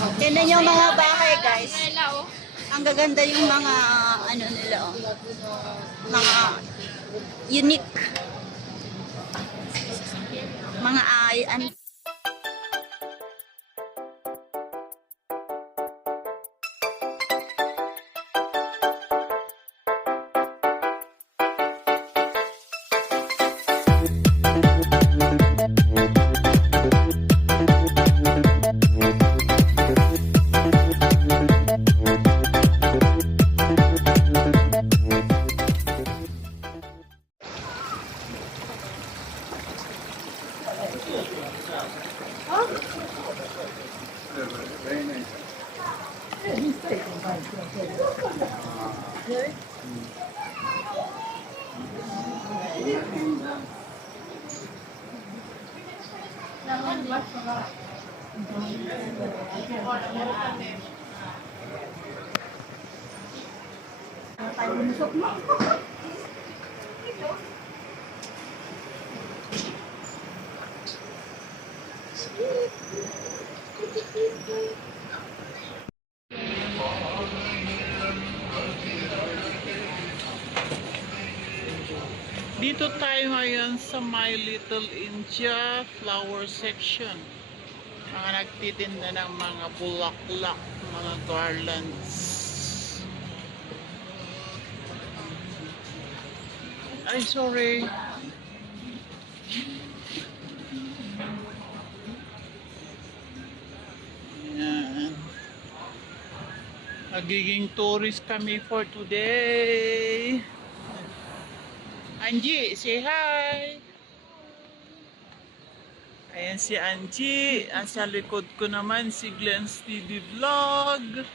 Tignan niyo mga bahay, guys. Ang gaganda yung mga ano nila, oh. Mga unique. Mga Dito tayo ngayon sa My Little India flower section. Mga nagtitinda ng mga bulaklak, mga garlands. Ay, sorry. Yan. Magiging tourist kami for today. Angie, say hi! Ayan si Angie. Sa likod ko naman si Glenn's TV Vlog.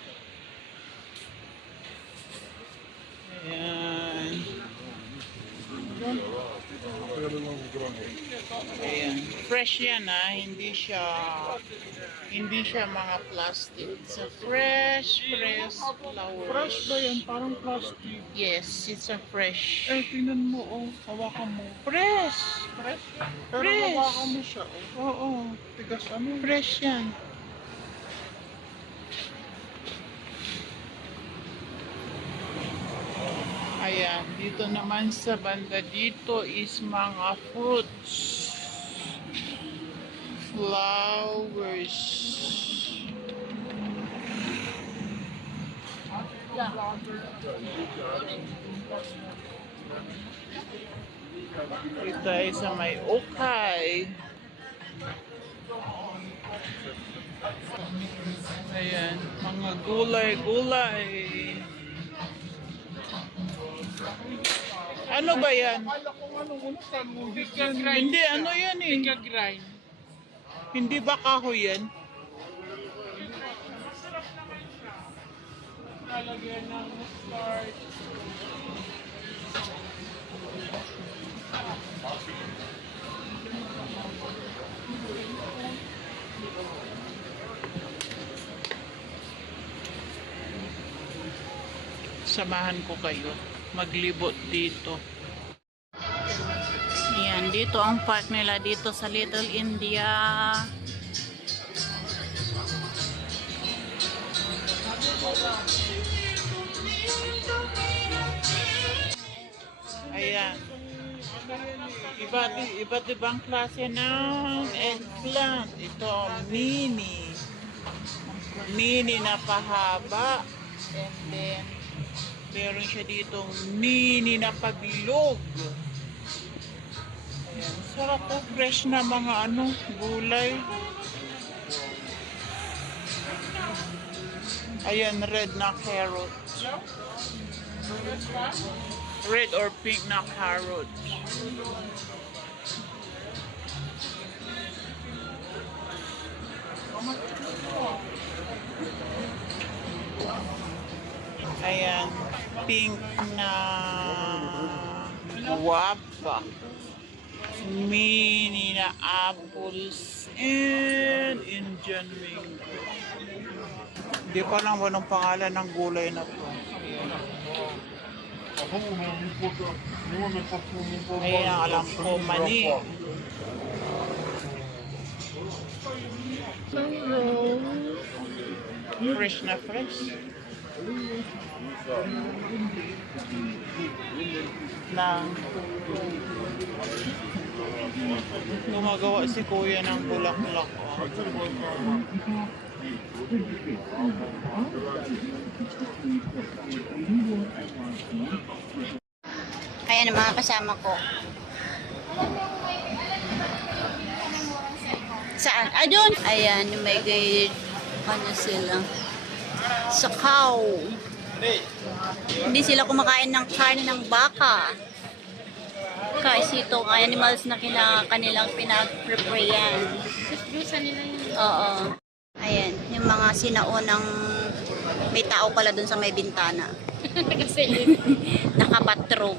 Ayan. Ayan. Fresh yan, ha. Hindi siya mga plastic. It's a fresh flowers. Fresh ba yan? Parang plastic. Yes, it's a fresh. Eh, tingnan mo, oh. Hawakan mo. Fresh! Fresh? Pero Fresh. hawakan mo siya, oh. Oo. Tigas ano? Fresh yan. Ayan, dito naman sa banda dito is mga fruits. Flowers. Dito tayo sa may ukay. Ayan, mga gulay-gulay. Ano ba yan? Akala ko ano, tanong. Hindi, ano yan eh? Grind. Hindi ba kahoy yan? Lalagyan ng mustard. Samahan ko kayo. Maglibot dito. Yan, dito ang park nila dito sa Little India. Ayan. Iba't ibang klase ng eggplant. Ito, mini. Mini na pahaba. And then, meron siya ditong mini na pabilog. Ayan. Sarap po. Fresh na mga gulay. Ayan, red na carrot. Red or pink na carrot. Ayan, pink na guava. Mini na apples and Indian mango. Hindi pa lang anong pangalan ng gulay na to. Ayan ang alam ko, mani. Fresh na fresh. Na gumagawa si kuya ng bulaklak. Ayan ang mga kasama ko. Saan? Ah, doon. Ayan, may gay, ano sila. Sakaw. Hindi sila kumakain ng karne ng baka. Kasi itong animals na kanilang pinag-prepare yan. Oo. Ayan, yung mga sinaunang may tao pala dun sa may bintana. Kasi nakapatrol.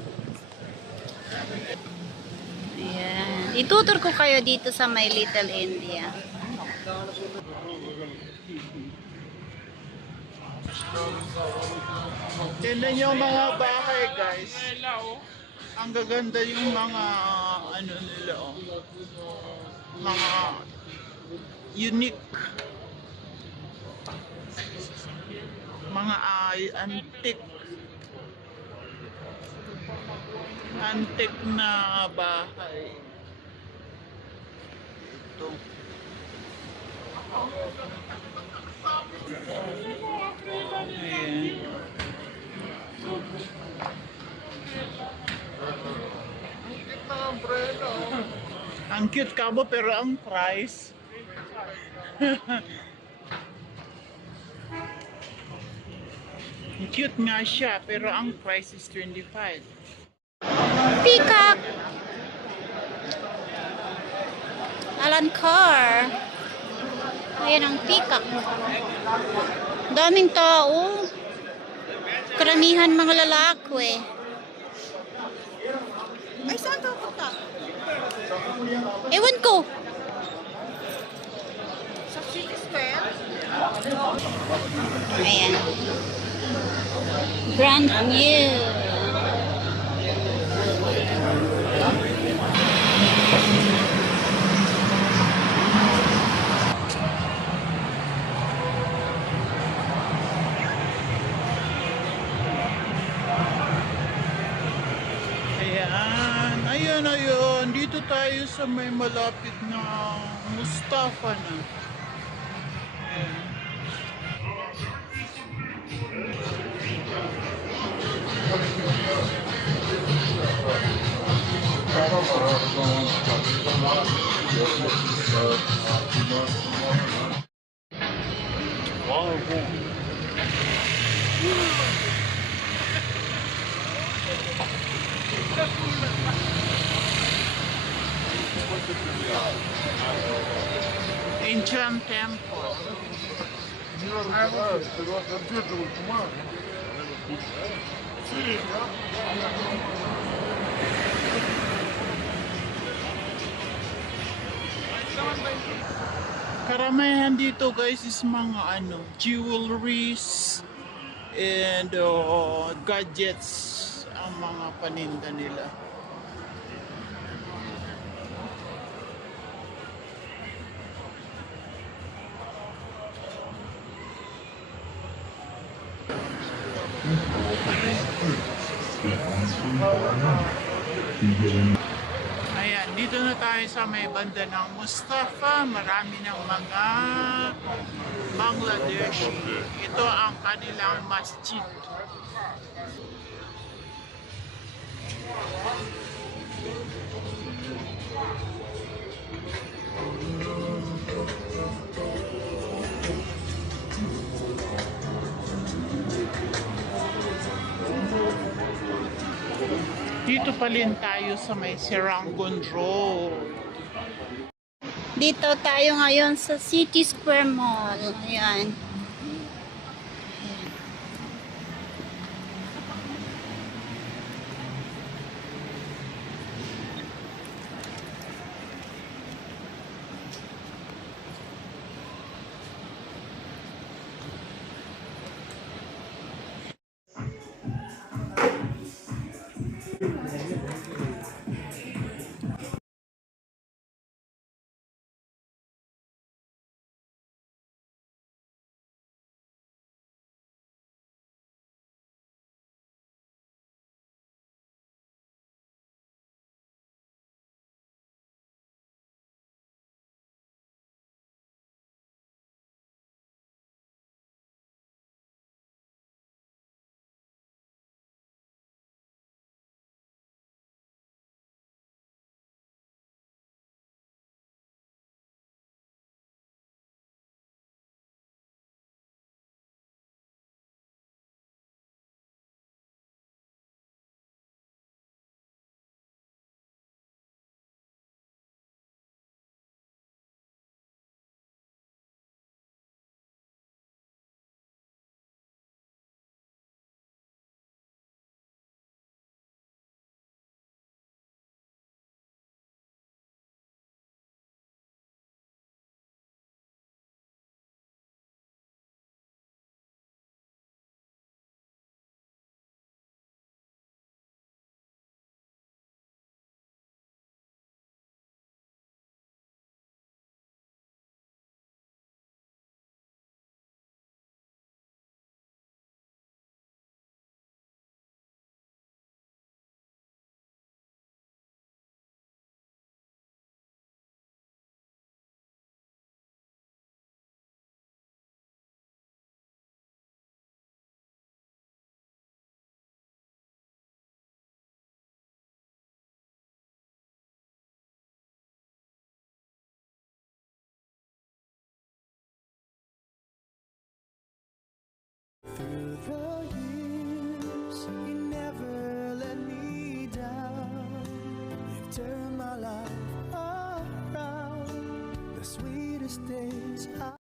Ayan. Itutur ko kayo dito sa may Little India. Tignan nyo mga bahay guys. Ang gaganda yung mga ano nila oh. Mga unique. Mga antique. Antique na bahay. Ito. Ayan. Ang cute kabo pero ang price. Cute nga siya pero ang price is 25. Peacock! Alan Carr. Ayan ang peacock. Daming tao. Karamihan mga lalaki. Ay, saan ka punta? Ewan ko. Sa City Square? Ayan. Brand new. Ayun. Dito tayo sa may malapit na Mustafa na. Ayan. Ancient temple. Karamihan dito guys is mga jewelries and gadgets ang mga paninda nila. Ayan, dito na tayo sa may banda ng Mustafa. Marami ng mga Bangladeshi. Ito ang kanilang masjid. Dito pa rin tayo sa may Serangoon Road. Dito tayo ngayon sa City Square Mall. Ayan. siya.